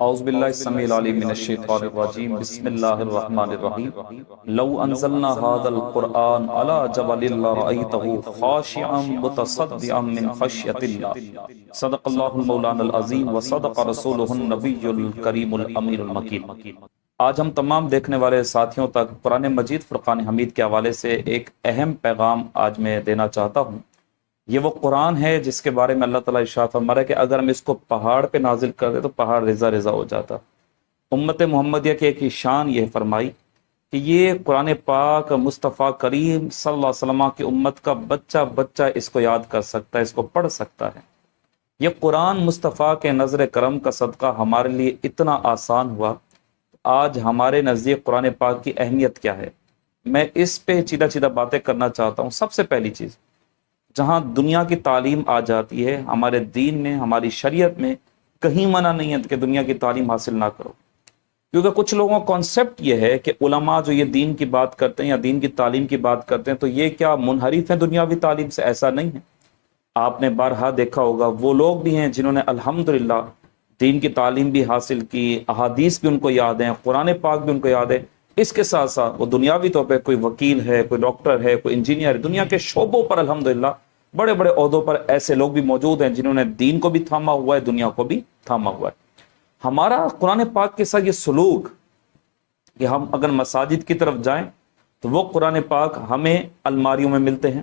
اعوذ باللہ السمیع العلیم من الشیطان الرجیم بسم اللہ الرحمن الرحیم لو انزلنا هذا القرآن على جبل لرأيته خاشعا متصدعا من خشیۃ اللہ صدق اللہ المولانا العظیم وصدق رسولہ النبی الکریم الامیر المکین۔ آج ہم تمام دیکھنے والے ساتھیوں تک قرآن مجید فرقان حمید کے حوالے سے ایک اہم پیغام آج میں دینا چاہتا ہوں۔ یہ وہ قرآن ہے جس کے بارے میں اللہ تعالیٰ ارشاد فرما رہا ہے کہ اگر ہم اس کو پہاڑ پہ نازل کر دیں تو پہاڑ رضا رضا ہو جاتا۔ امت محمدیہ کی ایک شان یہ فرمائی کہ یہ قرآن پاک مصطفیٰ کریم صلی اللہ علیہ وسلم کی امت کا بچہ بچہ اس کو یاد کر سکتا ہے، اس کو پڑھ سکتا ہے۔ یہ قرآن مصطفیٰ کے نظر کرم کا صدقہ ہمارے لیے اتنا آسان ہوا۔ آج ہمارے نزدیک قرآن پاک کی اہمیت کیا ہے، میں اس پہ چیدہ باتیں کرنا چاہتا ہوں۔ سب سے پہلی چیز، جہاں دنیا کی تعلیم آ جاتی ہے، ہمارے دین میں، ہماری شریعت میں کہیں منع نہیں ہے کہ دنیا کی تعلیم حاصل نہ کرو، کیونکہ کچھ لوگوں کا کانسیپٹ یہ ہے کہ علماء جو یہ دین کی بات کرتے ہیں یا دین کی تعلیم کی بات کرتے ہیں تو یہ کیا منحرف ہیں دنیاوی تعلیم سے؟ ایسا نہیں ہے۔ آپ نے بارہا دیکھا ہوگا وہ لوگ بھی ہیں جنہوں نے الحمدللہ دین کی تعلیم بھی حاصل کی، احادیث بھی ان کو یاد ہیں، قرآن پاک بھی ان کو یاد ہے۔ اس کے ساتھ ساتھ وہ دنیاوی طور پہ کوئی وکیل ہے، کوئی ڈاکٹر ہے، کوئی انجینئر ہے، دنیا کے شعبوں پر الحمدللہ بڑے بڑے عہدوں پر ایسے لوگ بھی موجود ہیں جنہوں نے دین کو بھی تھاما ہوا ہے، دنیا کو بھی تھاما ہوا ہے۔ ہمارا قرآن پاک کے ساتھ یہ سلوک کہ ہم اگر مساجد کی طرف جائیں تو وہ قرآن پاک ہمیں الماریوں میں ملتے ہیں۔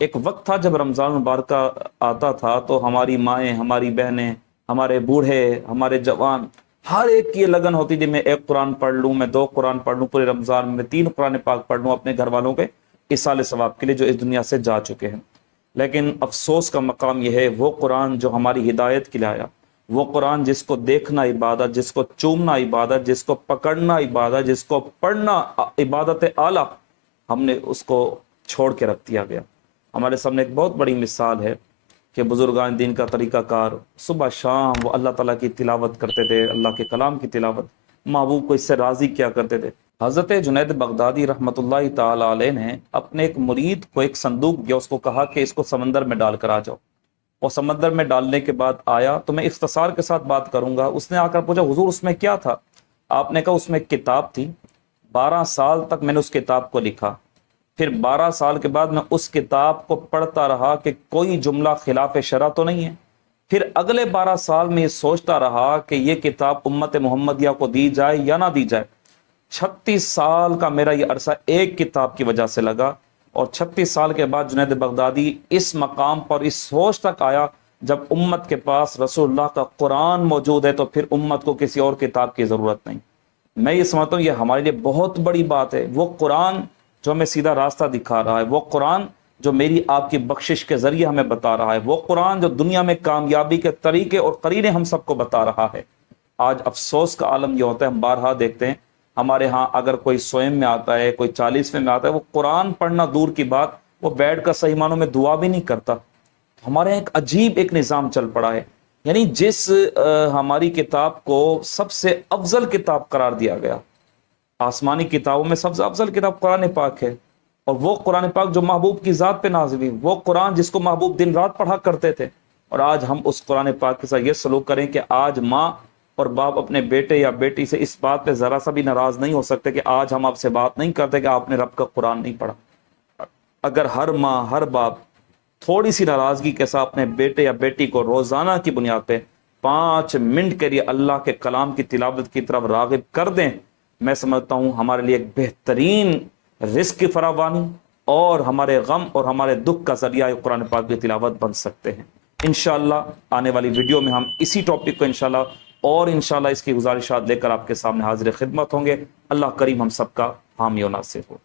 ایک وقت تھا جب رمضان مبارکہ آتا تھا تو ہماری مائیں، ہماری بہنیں، ہمارے بوڑھے، ہمارے جوان، ہر ایک کی یہ لگن ہوتی تھی میں ایک قرآن پڑھ لوں، میں 2 قرآن پڑھ لوں پورے رمضان میں، 3 قرآن پاک پڑھ لوں اپنے گھر والوں کے ایصال ثواب کے لیے جو اس دنیا سے جا چکے ہیں۔ لیکن افسوس کا مقام یہ ہے وہ قرآن جو ہماری ہدایت کے لیے آیا، وہ قرآن جس کو دیکھنا عبادت، جس کو چومنا عبادت، جس کو پکڑنا عبادت، جس کو پڑھنا عبادت اعلیٰ، ہم نے اس کو چھوڑ کے رکھ دیا گیا۔ ہمارے سامنے ایک بہت بڑی مثال ہے کہ بزرگان دین کا طریقہ کار صبح شام وہ اللہ تعالیٰ کی تلاوت کرتے تھے، اللہ کے کلام کی تلاوت، محبوب کو اس سے راضی کیا کرتے تھے۔ حضرت جنید بغدادی رحمۃ اللہ تعالی علیہ نے اپنے ایک مرید کو ایک صندوق دیا، اس کو کہا کہ اس کو سمندر میں ڈال کر آ جاؤ۔ اور سمندر میں ڈالنے کے بعد آیا تو میں اختصار کے ساتھ بات کروں گا۔ اس نے آ کر پوچھا حضور اس میں کیا تھا؟ آپ نے کہا اس میں ایک کتاب تھی، 12 سال تک میں نے اس کتاب کو لکھا، پھر 12 سال کے بعد میں اس کتاب کو پڑھتا رہا کہ کوئی جملہ خلاف شرع تو نہیں ہے، پھر اگلے 12 سال میں یہ سوچتا رہا کہ یہ کتاب امت محمدیہ کو دی جائے یا نہ دی جائے۔ 36 سال کا میرا یہ عرصہ ایک کتاب کی وجہ سے لگا، اور 36 سال کے بعد جنید بغدادی اس مقام پر اس سوچ تک آیا جب امت کے پاس رسول اللہ کا قرآن موجود ہے تو پھر امت کو کسی اور کتاب کی ضرورت نہیں۔ میں یہ سمجھتا ہوں یہ ہمارے لیے بہت بڑی بات ہے۔ وہ قرآن جو ہمیں سیدھا راستہ دکھا رہا ہے، وہ قرآن جو میری آپ کی بخشش کے ذریعے ہمیں بتا رہا ہے، وہ قرآن جو دنیا میں کامیابی کے طریقے اور قرینے ہم سب کو بتا رہا ہے۔ آج افسوس کا عالم یہ ہوتا ہے، ہم بارہا دیکھتے ہیں ہمارے ہاں اگر کوئی سوئم میں آتا ہے، کوئی 40ویں میں آتا ہے، وہ قرآن پڑھنا دور کی بات، وہ بیٹھ کر صحیح معنوں میں دعا بھی نہیں کرتا۔ ہمارے یہاں ایک عجیب ایک نظام چل پڑا ہے، یعنی جس ہماری کتاب کو سب سے افضل کتاب قرار دیا گیا، آسمانی کتابوں میں سب سے افضل کتاب قرآن پاک ہے، اور وہ قرآن پاک جو محبوب کی ذات پہ نازل ہوئی، وہ قرآن جس کو محبوب دن رات پڑھا کرتے تھے، اور آج ہم اس قرآن پاک کے ساتھ یہ سلوک کریں کہ آج ماں اور باپ اپنے بیٹے یا بیٹی سے اس بات پہ ذرا سا بھی ناراض نہیں ہو سکتے کہ آج ہم آپ سے بات نہیں کرتے کہ آپ نے رب کا قرآن نہیں پڑھا۔ اگر ہر ماں، ہر باپ تھوڑی سی ناراضگی کے ساتھ اپنے بیٹے یا بیٹی کو روزانہ کی بنیاد پہ 5 منٹ کے لیے اللہ کے کلام کی تلاوت کی طرف راغب کر دیں، میں سمجھتا ہوں ہمارے لیے ایک بہترین رزق کی فراوانی اور ہمارے غم اور ہمارے دکھ کا ذریعہ قرآن پاک کی تلاوت بن سکتے ہیں۔ انشاءاللہ آنے والی ویڈیو میں ہم اسی ٹاپک کو انشاءاللہ اور انشاءاللہ اس کی گزارشات لے کر آپ کے سامنے حاضر خدمت ہوں گے۔ اللہ کریم ہم سب کا حامی و ناصر ہو۔